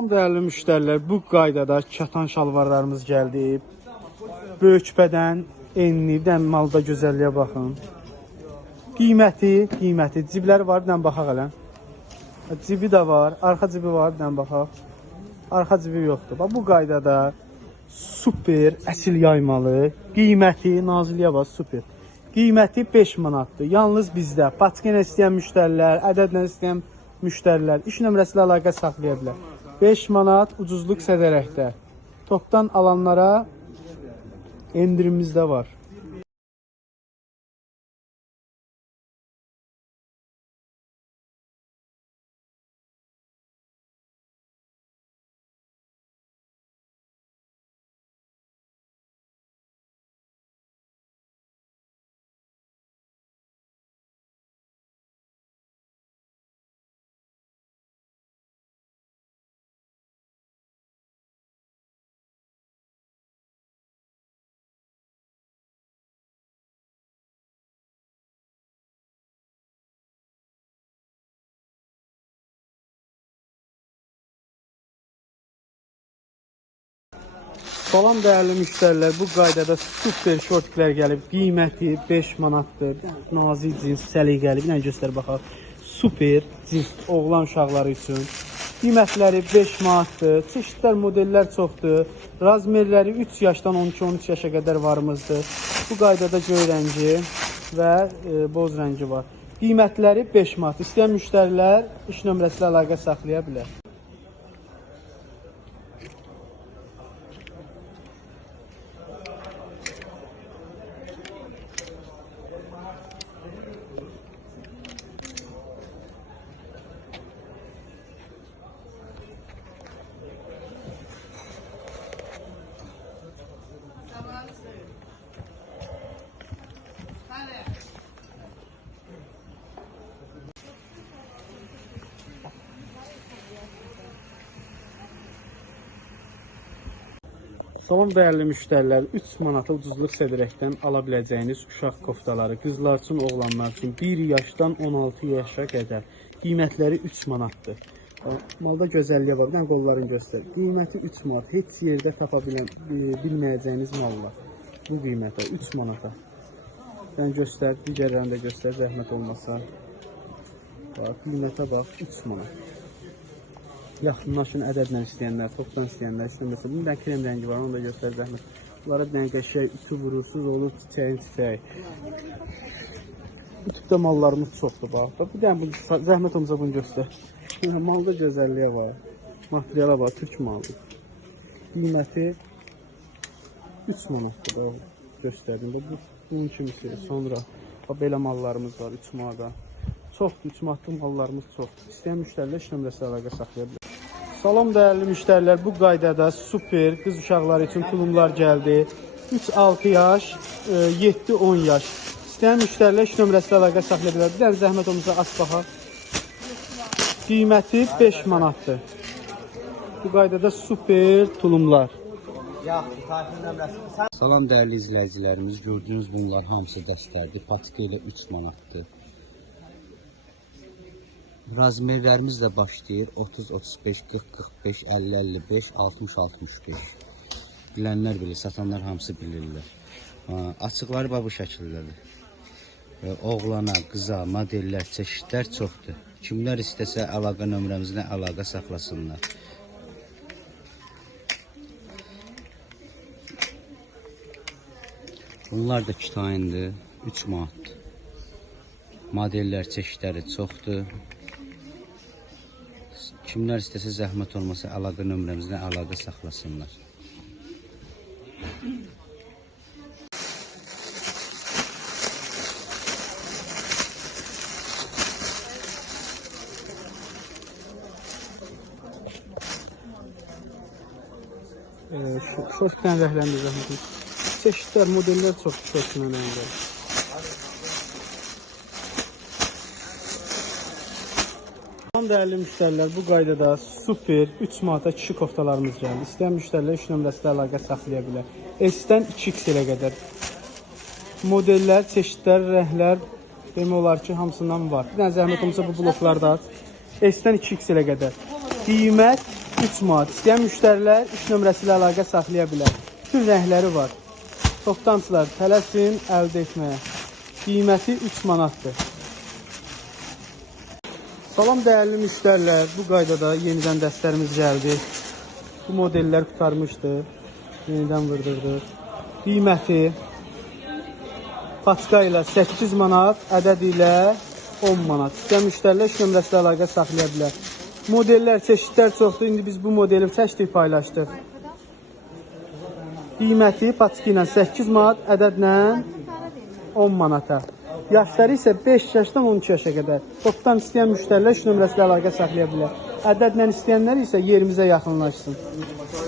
Salam değerli müşteriler, bu qaydada katan şalvarlarımız geldi. Böyük bədən, enlidən malda gözəlliyə baxın. Qiyməti, cibləri var, bir dənə baxaq elə. Cibi də var, arxa cibi var, bir dənə baxaq. Arxa cibi yoxdur. Bax, bu qaydada super, əsil yaymalı, qiyməti, naziliyə var, super. Qiyməti 5 manatdır. Yalnız bizdə patkena istəyən müştərilər, ədədlə istəyən müştərilər iş nömrəsi ilə əlaqə saxlaya bilər. 5 manat ucuzluq sədərəkdə. Topdan alanlara endirimimiz də var. Salam değerli müşteriler, bu qaydada super şortiklər gəlib. Qiyməti 5 manatdır. Nazik cins, səliqəli. Bir dənə göstər baxaq. Super cins oğlan uşaqları üçün. Qiymətləri 5 manatdır. Çeşidlər, modellər çoxdur. Razmerləri 3 yaşdan 12-13 yaşa qədər varımızdır. Bu qaydada göy rəngi və boz rəngi var. Qiymətləri 5 manat. İstəyən müştərilər iş nömrəsi ilə əlaqə saxlaya bilər. Salam değerli müşteriler, 3 manata ucuzluq sədərəkdən ala biləcəyiniz uşaq koftaları, qızlar üçün, oğlanlar üçün 1 yaşdan 16 yaşa qədər. Qiymətləri 3 manatdır. Malda gözəlliyə var, bir dənə qollarını göstər. Qiyməti 3 manat, heç yerdə tapa bilməyəcəyiniz mallar. Bu qiymətə 3 manata. Sən göstər, digərlərini də göstər, zəhmət olmasa. Qiymətə bax, 3 manat. Yaxınlaşın, ədədlə istəyənlər, topdan istəyənlər, istəməsə. Bunun da krem rəngi var, onu da göstər zəhmət. Bunlara bir dənə qəşəng, ütü vurursuz olur, çiçəyin. Bu tipdə mallarımız çoxdur, bax. Bir dənə zəhmət olmasa bunu göstər. Malda gözəlliyə var, materiala var, türk malıdır. Qiyməti 3 manatdır, göstərdim. Bunun kimisi, sonra belə mallarımız var, 3 manada. Çoxdur, 3 manatlı mallarımız çoxdur. İstəyən müştərilər iş nömrəsi əlaqə saxlaya bilər. Salam değerli müşteriler, bu qaydada super qız uşaqları üçün tulumlar gəldi. 3-6 yaş, 7-10 yaş. İstəyən müştərilər iş nömrəsi əlaqə saxlaya bilər. Bir dənə zəhmət olmasa aç baxaq. Qiyməti 5 manatdır. Bu qaydada super tulumlar. Salam değerli izləyicilərimiz, gördüğünüz bunlar hamısı dəstərdir. Patika ilə 3 manatdır. Razmerlərimiz də başlayır 30, 35, 40, 45, 50, 55, 60, 65. Bilənlər bilir, satanlar hamısı bilirlər. Açıqları bu şəkildədir. Oğlana, qıza, modellər, çeşidlər çoxdur. Kimlər istəsə əlaqə nömrəmizlə əlaqə saxlasınlar. Bunlar da kitayındır, 3 manat. Modellər, çeşidləri çoxdur. Kimlər istəsə zəhmət olmasa əlaqə nömrəmizlə əlaqə saxlasınlar. Şortdan rəhləndir zəhmət olmasa. Çeşidlər, modellər çoxdur şortdan rəhləndir. Değerli müşteriler, bu qaydada super 3 manata kişi koftalarımız gəldi. İstəyən müşterilər iş nömrəsi ilə əlaqə saxlaya bilər. S-dən 2X-ə qədər. Modellər, çeşidlər, rənglər demək olar ki, hamısından var. Bir dənə zəhmət olmasa bu bloklarda S-dən 2X-ə qədər. Qiymət 3 manat. İstəyən müştərilər 3 nömrəsi ilə əlaqə saxlaya bilər. Bütün rəngləri var. Toptancılar tələsin əldə etməyə. Qiyməti 3 manatdır. Salam dəyərli müştərilər, bu qaydada yenidən dəstlərimiz gəldi. Bu modellər qurtarmışdı. Yenidən vırdırdıq. Qiyməti paçka ilə 8 manat, ədəd ilə 10 manat. İstəyən müştərilər 3 nömrəsi ilə əlaqə saxlaya bilər. Modellər, çeşidlər çoxdur. İndi biz bu modeli çəkdik, paylaşdıq. Qiyməti paçka ilə 8 manat, ədədlə 10 manata. Yaşları isə 5 yaşdan 12 yaşa qədər. Topdan istəyən müştərilər 3 nömrəsi ilə əlaqə saxlaya bilər. Ədədlə istəyənlər isə yerimizə yaxınlaşsın.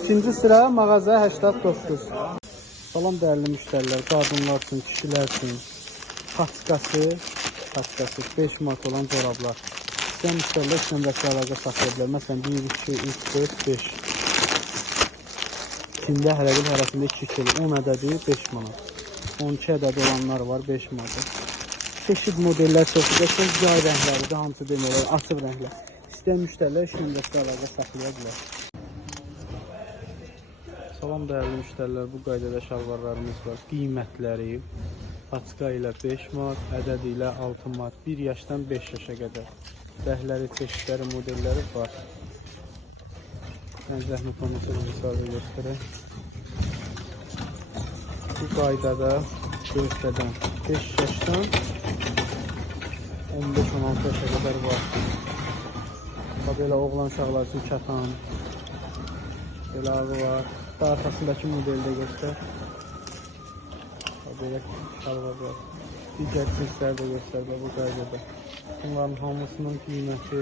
İkinci sıra mağaza 89. Salam dəyərli müştərilər, qadınlar üçün, kişilər üçün paçkası 5 manat olan corablar. İstəyən müştərilər 3 nömrəsi ilə əlaqə saxlaya bilər. Məsələn 1, 2, 3, 4, 5. İçində hərəqin hərəsində 2 kilo, 10 ədədi 5 manat. 12 ədədi olanlar var 5 manat. Çeşid modellər çoxdur. Çox yay rəngləridir, hamısı demək olar, açıq rənglər. İstəyən müştərilər 3 nömrəsi ilə əlaqə saxlaya bilər. Salam dəyərli müştərilər, bu qaydada şalvarlarımız var. Qiymətləri paçka ilə 5 manat, ədəd ilə 6 manat, 1 yaşdan 5 yaşa qədər. Rəhləri, çeşidləri, modelləri var. Mən zəhmət olmasa sizə göstərək. Bu qaydada göstərdən 5 yaşdan 15-16 yaşa qədər var. Belə oğlan uşaqlar üçün katan. Belə ağı var. Daha arxasındakı modeli də göstər. Belə şalvar var. Digər cinsləri də göstər bu qaydada. Bunların hamısının qiyməti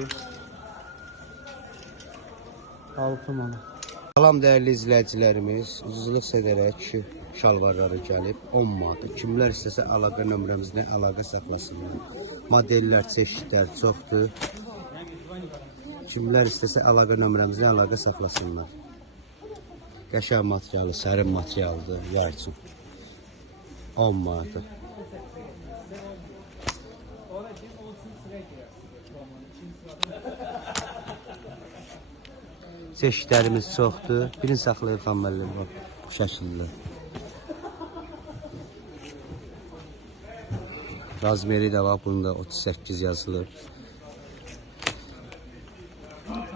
6 manat. Salam dəyərli izləyicilərimiz, ucuzluq edərək şalvarları gəlib 10 manat. Kimlər istəsə əlaqə nömrəmizlə əlaqə saxlasınlar. Modellər, çeşidlər çoxdur. Kimlər istəsə əlaqə nömrəmizlə əlaqə saxlasınlar. Qəşəng materialı, sərin materialdır, yay üçün 10 manat. Çeşidlərimiz çoxdur. Birini saxlayıb xamməllər var bu şəkildə. Razmeri də var, bunda 38 yazılır.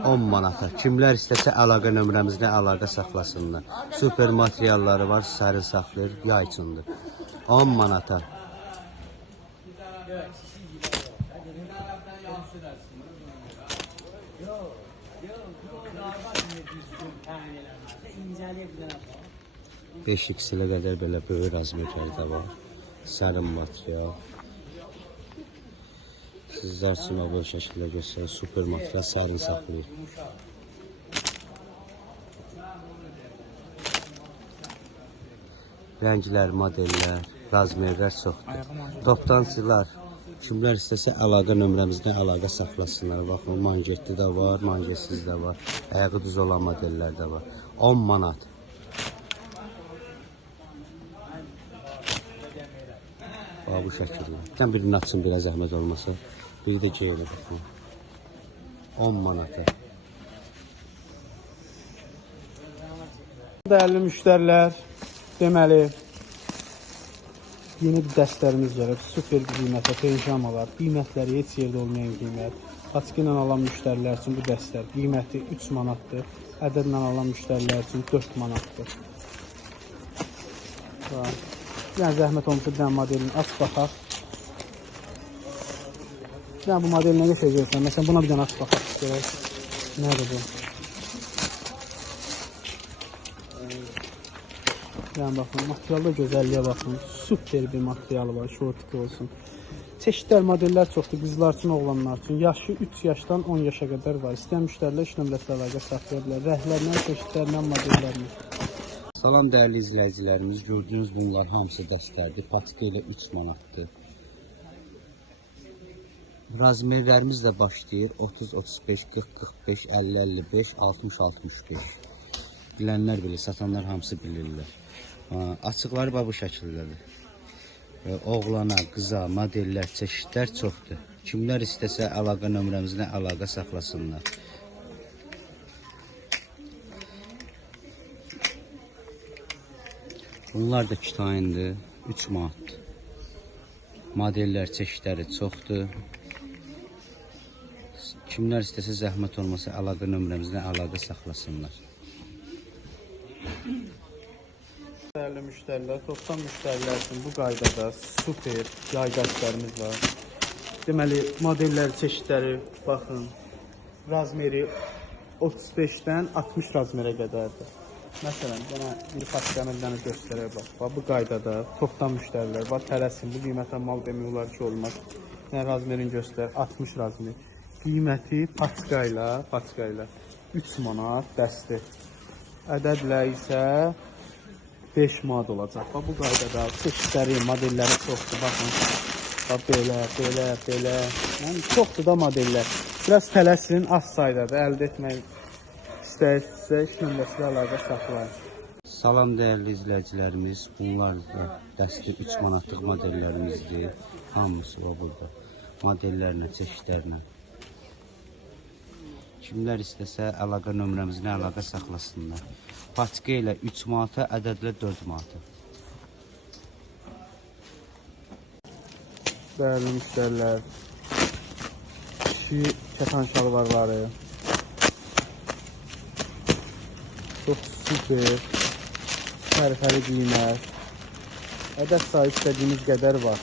10 manata. Kimlər istəsə əlaqə nömrəmizlə əlaqə saxlasınlar. Super materialları var, sərin saxlayır, yay üçündür. 10 manata. Beş x'lə qədər belə böyük razmerləri də var. Sərin material. Sizlər üçün o böyle şəkildə göstərir. Super material, sərin saxlayır. Rənglər, modellər, razmerlər çoxdur. Toptancılar, kimlər istəsə əlaqə nömrəmizlə əlaqə saxlasınlar. Baxın, manjetli də var, manjetsiz də var. Ayağı düz olan modellər də var. 10 manat. Bu şəkildə. Sən birini açın, belə zəhmət olmasa. Bir də geyinə baxın. 10 manata. Dəyərli müştərilər, deməli, yeni bir dəstlərimiz gəlib. Super bir qiymətə, pijamalar, qiymətləri heç yerdə olmayan qiymət. Paçka ilə alan müştərilər üçün bu dəstlər qiyməti 3 manatdır. Ədədlə alan müştərilər üçün 4 manatdır. Yəni zəhmət olmasa bir dənə modelini aç baxaq. Yəni bu modeli nə qəşəng görürsən? Məsələn buna bir dənə aç baxaq. Görək. Nədir bu? Yəni baxın, materialda gözəlliyə baxın. Super bir materialı var, şortik olsun. Çeşidlər, modellər çoxdur. Qızlar üçün, oğlanlar üçün. Yaşı 3 yaşdan 10 yaşa qədər var. İstəyən müştərilər 3 nömrəsi əlaqə saxlaya bilər. Rəhlərlə, çeşidlərlə, modellərlə. Salam dəyərli izləyicilərimiz, gördüyünüz bunlar hamısı dəstlərdir. Paçka ilə 3 manatdır. Razmerlərimiz də başlayır 30, 35, 40, 45, 50, 55, 60, 65. Bilənlər bilir, satanlar hamısı bilirlər. Açıqları bu şəkildədir. Oğlana, qıza, modellər, çeşidlər çoxdur. Kimlər istəsə əlaqə nömrəmizlə əlaqə saxlasınlar. Bunlar da kitayındır. 3 manat. Modellər, çeşidləri çoxdur. Kimlər istəsə zəhmət olmasa əlaqə nömrəmizlə əlaqə saxlasınlar. Değerli müşteriler, toptan müşteriler için bu qaydada super yaydaşlarımız var. Deməli, modeller, çeşidləri, baxın, razmeri 35-dən 60 razmerə qədərdir. Məsələn, bana bir patlayanlarını göstərək, bax, bu qaydada toptan müşterilər var, tələsin, bu qiymətə mal demək olar ki, olmaz. Yəni, razmerin göstər, 60 razmer. Qiyməti paçka ilə 3 manat dəsti. Ədədlə isə 5 manat olacaq. Bax, bu qaydada çeşidləri, modelləri çoxdur, baxın. Bax, belə. Yəni, çoxdur da modellər. Biraz tələsin, az saydadır, əldə etmək istəyirsə, iş nömrəsilə əlaqə saxlayın. Salam dəyərli izləyicilərimiz, bunlar da dəsti 3 manatlıq modellərimizdir. Hamısı o burada. Modellərlə, çeşidlərlə. Kimlər istəsə əlaqə nömrəmizlə əlaqə saxlasınlar. Paçka ilə 3 manata, ədədlə 4 manata. Değerli müşteriler, kişi katan şalvarları çok süper, sərfəli qiymət. Ədəd sayı istədiyiniz qədər var.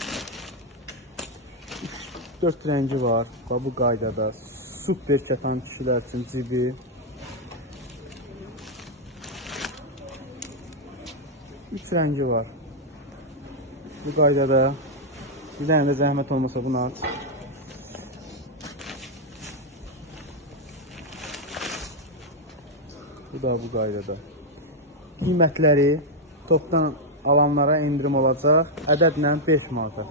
4 rengi var. Bax, bu qaydada super katan kişilər üçün cibi. Üç rengi var. Bu qaydada bir dənə də zəhmət olmasa bunu aç. Bu da bu qaydada. Qiymətləri topdan alanlara indirim olacaq. Ədədlə 5 manata.